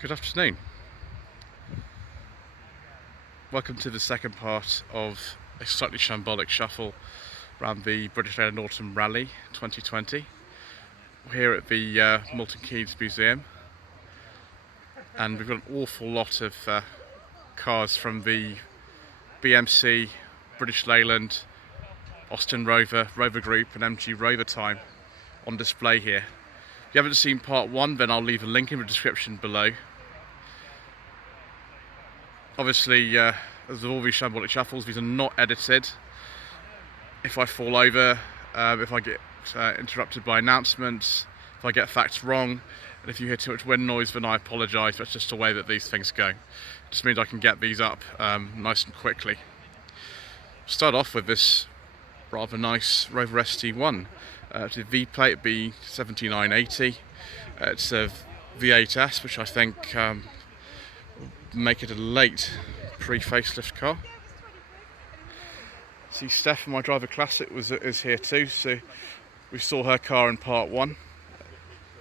Good afternoon. Welcome to the second part of a slightly shambolic shuffle around the British Leyland Autumn Rally 2020. We're here at the Milton Keynes Museum, and we've got an awful lot of cars from the BMC, British Leyland, Austin Rover, Rover Group and MG Rover Time on display here. If you haven't seen part one, then I'll leave a link in the description below. Obviously, as with all these shambolic shuffles, these are not edited. If I fall over, if I get interrupted by announcements, if I get facts wrong, and if you hear too much wind noise, then I apologise. That's just the way that these things go. It just means I can get these up nice and quickly. Start off with this rather nice Rover SD1. It's a V-plate B7980. It's a V8S, which I think make it a late pre-facelift car. See, Steph from my Driver Classic is here too, so we saw her car in part one.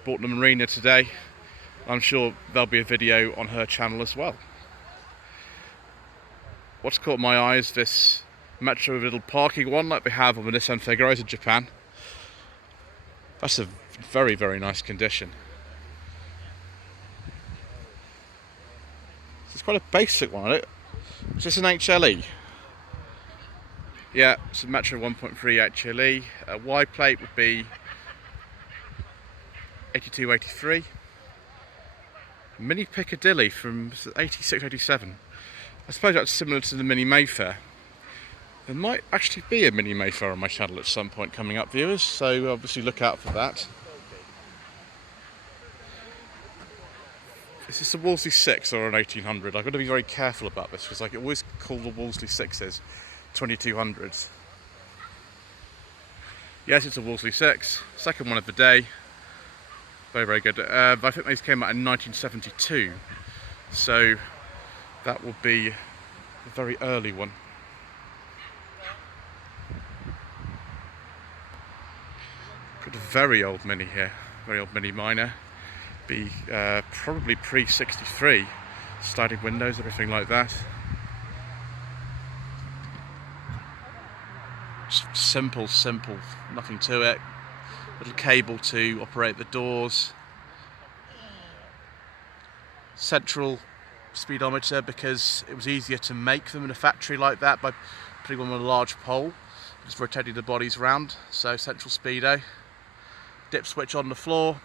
Bought the Marina today. I'm sure there'll be a video on her channel as well. What's caught my eye is this Metro with a little parking one like they have on the Nissan Figueroa in Japan. That's a very, very nice condition. It's quite a basic one, isn't it? Is this an HLE? Yeah, it's a Metro 1.3 HLE. Y plate would be 8283. Mini Piccadilly from 86, 87. I suppose that's similar to the Mini Mayfair. There might actually be a Mini Mayfair on my channel at some point coming up, viewers, so obviously look out for that. Is this a Wolseley 6 or an 1800? I've got to be very careful about this because I always call the Wolseley 6s 2200s. Yes, it's a Wolseley 6, second one of the day. Very, very good. I think these came out in 1972, so that will be a very early one. Got a very old Mini here, very old Mini Minor. Be probably pre-63, sliding windows, everything like that. Just simple, nothing to it. Little cable to operate the doors. Central speedometer, because it was easier to make them in a factory like that by putting them on a large pole, just rotating the bodies round. So central speedo, dip switch on the floor,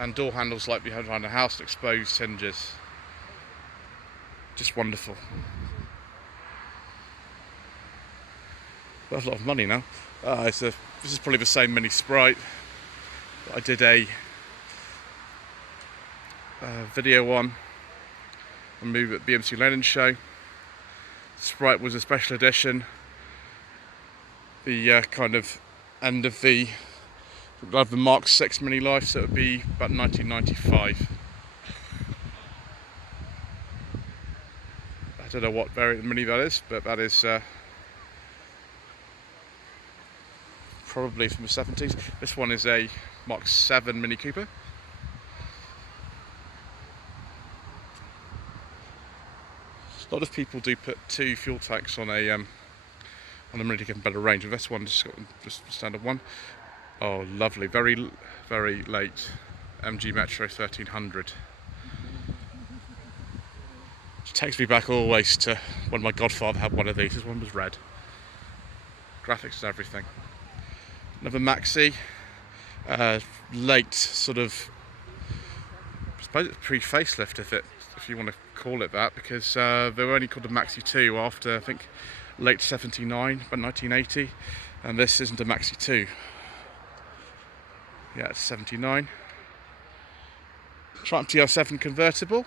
and door handles like we had around the house, exposed hinges. Just wonderful. That's a lot of money now. This is probably the same Mini Sprite that I did a video on move at BMC Leyland show. Sprite was a special edition. The kind of end of the Mark 6 Mini life, so it would be about 1995. I don't know what variant Mini that is, but that is probably from the 70s. This one is a Mark 7 Mini Cooper. A lot of people do put two fuel tanks on a Mini to give them better range. And this one just got just standard one. Oh, lovely! Very, very late MG Metro 1300. It takes me back always to when my godfather had one of these. This one was red. Graphics and everything. Another Maxi, late sort of, I suppose it's pre-facelift if you want to call it that, because they were only called a Maxi 2 after I think late 79, but 1980, and this isn't a Maxi 2. Yeah, it's 79. Triumph TR7 convertible.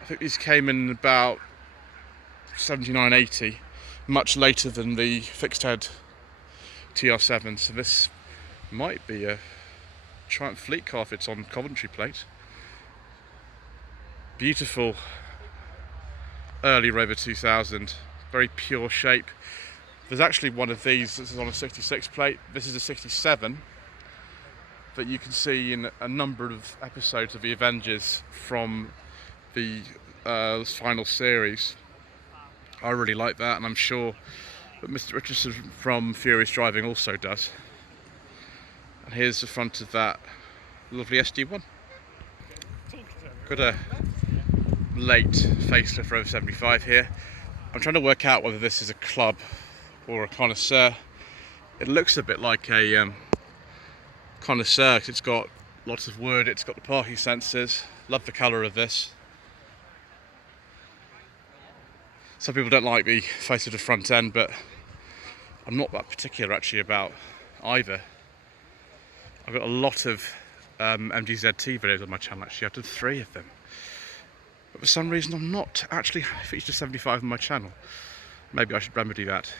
I think these came in about 79, 80, much later than the fixed head TR7, so this might be a Triumph fleet car if it's on Coventry plate. Beautiful early Rover 2000, very pure shape. There's actually one of these. This is on a 66 plate. This is a 67 that you can see in a number of episodes of the Avengers from the final series. I really like that, and I'm sure that Mr. Richardson from Furious Driving also does. And here's the front of that lovely SD1. Got a late facelift Rover 75 here. I'm trying to work out whether this is a club or a connoisseur. It looks a bit like a connoisseur because it's got lots of wood, it's got the parking sensors. Love the colour of this. Some people don't like the face of the front end, but I'm not that particular actually about either. I've got a lot of MGZT videos on my channel actually. I've done 3 of them. But for some reason I'm not actually featured 75 on my channel. Maybe I should remedy that.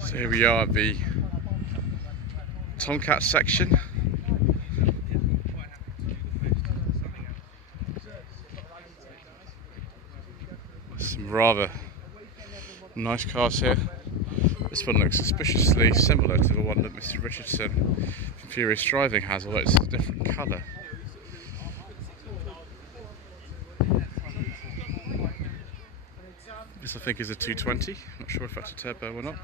So here we are at the Tomcat section. Some rather nice cars here. This one looks suspiciously similar to the one that Mr. Richardson from Furious Driving has, although it's a different colour. This I think is a 220, not sure if that's a turbo or not.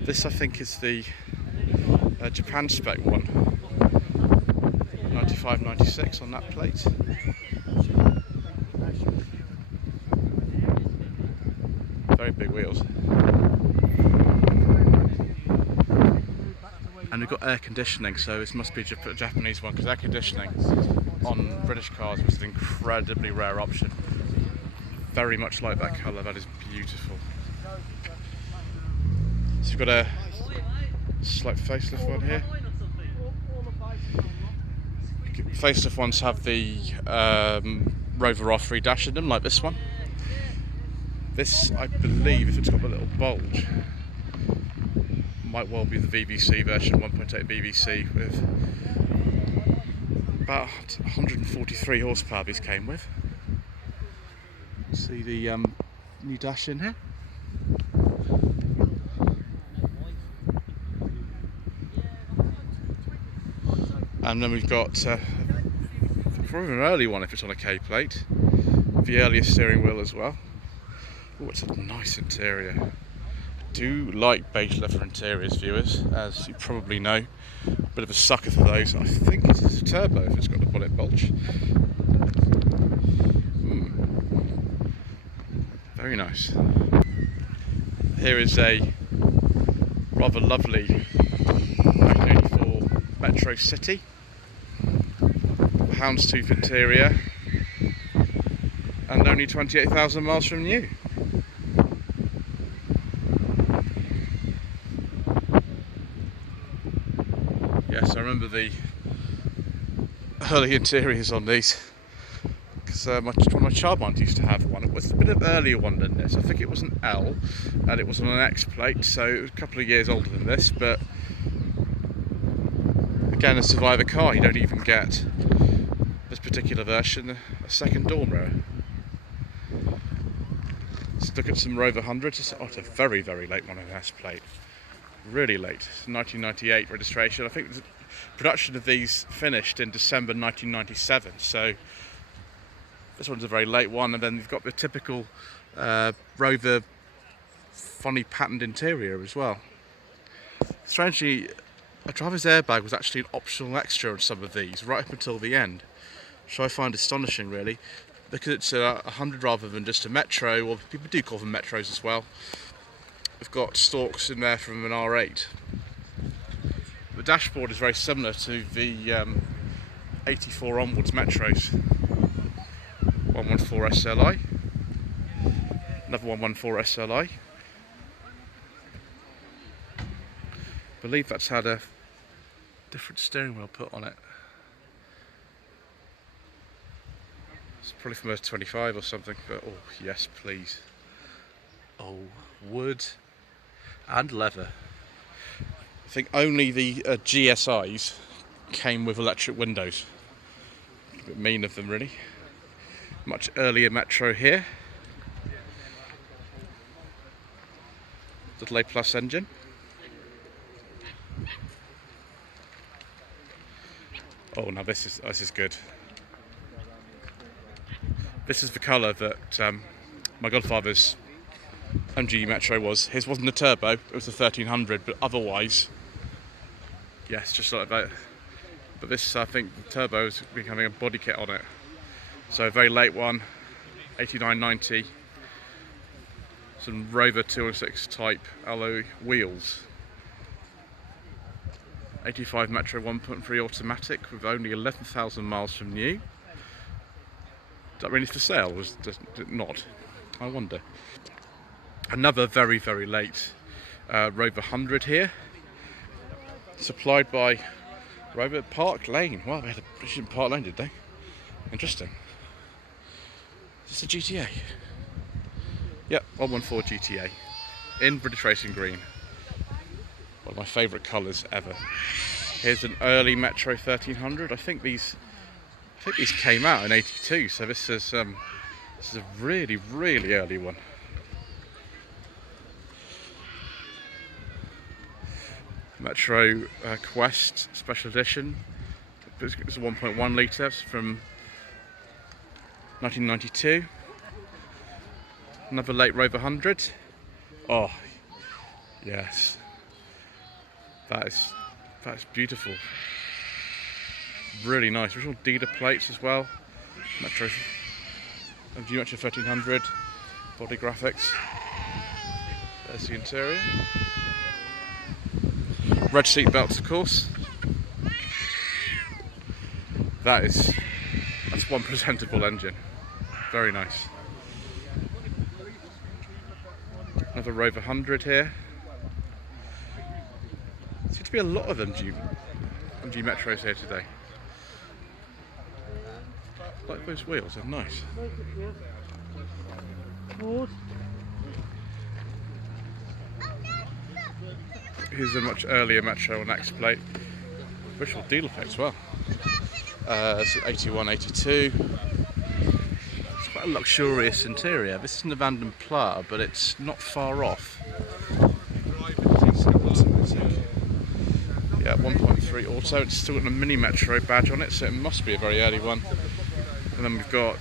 This I think is the Japan spec one, 95-96 on that plate. Very big wheels. And we've got air conditioning, so this must be a Japanese one, because air conditioning on British cars was an incredibly rare option. Very much like that colour, that is beautiful. So you've got a slight facelift one here. Facelift ones have the Rover R3 dash in them, like this one. This, I believe, if it's got a little bulge, might well be the VVC version, 1.8 VVC, with about 143 horsepower these came with. See the new dash in here. And then we've got probably an early one if it's on a K plate, the earliest steering wheel as well. Oh, it's a nice interior. I do like beige leather interiors, viewers, as you probably know. Bit of a sucker for those. I think it's a turbo if it's got the bonnet bulge. Very nice. Here is a rather lovely 1984 Metro City. Houndstooth interior. And only 28,000 miles from new. Yes, I remember the early interiors on these, because one of my child minds used to have one. It was a bit of an earlier one than this. I think it was an L, and it was on an X plate, so it was a couple of years older than this. But again, a Survivor car, you don't even get this particular version a second door mirror. Let's look at some Rover Hundreds. Oh, it's a very, very late one on an S plate. Really late, 1998 registration. I think the production of these finished in December 1997, so this one's a very late one. And then you've got the typical Rover funny patterned interior as well. Strangely, a driver's airbag was actually an optional extra on some of these, right up until the end, which I find astonishing really, because it's a 100 rather than just a Metro, or people do call them Metros as well. We've got stalks in there from an R8. The dashboard is very similar to the 84 onwards Metros. 114 SLI, another 114 SLI. I believe that's had a different steering wheel put on it. It's probably from a 25 or something, but oh yes please. Oh, wood and leather. I think only the GSIs came with electric windows. A bit mean of them really. Much earlier Metro here. Little A Plus engine. Oh, now this is good. This is the colour that my godfather's MG Metro was. His wasn't a turbo, it was a 1300, but otherwise, yes, just like that. But this, I think, the turbo is becoming a body kit on it. So a very late one, 8990. Some Rover 206 type alloy wheels. 85 Metro 1.3 automatic with only 11,000 miles from new. Is that really for sale? Was it not? I wonder. Another very, very late Rover 100 here. Supplied by Rover Park Lane. Well, they had a British Park Lane, did they? Interesting. Is this a GTA? Yep, 114 GTA. In British Racing Green. One of my favourite colours ever. Here's an early Metro 1300. I think these came out in '82, so this is a really, really early one. Metro Quest Special Edition. It's a 1.1 litre from 1992. Another late Rover 100. Oh, yes. That's beautiful. Really nice. Original dealer plates as well. Metro MG Metro 1300. Body graphics. There's the interior. Red seat belts, of course. That's one presentable engine. Very nice. Another Rover 100 here. Seems to be a lot of MG Metros here today. I like those wheels, they're nice. Here's a much earlier Metro on X plate. Original dealer plate as well. It's 81, 82. It's quite a luxurious interior. This isn't a Vanden Plas, but it's not far off. Yeah, 1.3 auto. It's still got a mini Metro badge on it, so it must be a very early one. And then we've got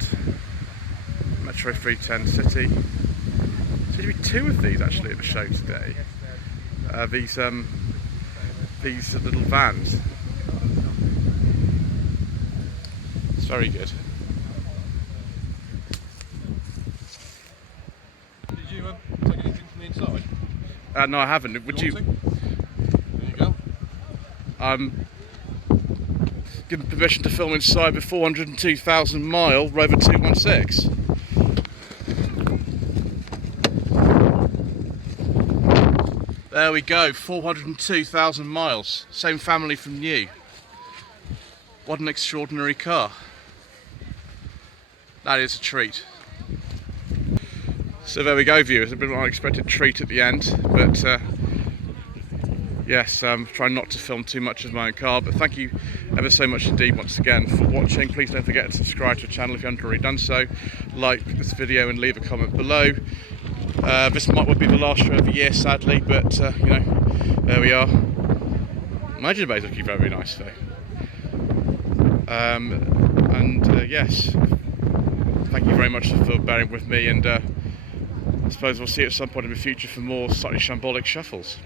Metro 310 City. There seems to be two of these actually at the show today. These little vans. It's very good. Did you take anything from the inside? No, I haven't. Would you? There you go. Given permission to film inside the 402,000 mile Rover 216. There we go, 402,000 miles. Same family from new. What an extraordinary car. That is a treat. So there we go, viewers. A bit of an unexpected treat at the end, but yes, trying not to film too much of my own car, but thank you ever so much indeed once again for watching. Please don't forget to subscribe to the channel if you haven't already done so. Like this video and leave a comment below. This might well be the last show of the year, sadly, but you know, there we are. My engine bay is looking very nice though. Yes, thank you very much for bearing with me, and I suppose we'll see you at some point in the future for more Slightly Shambolic Shuffles.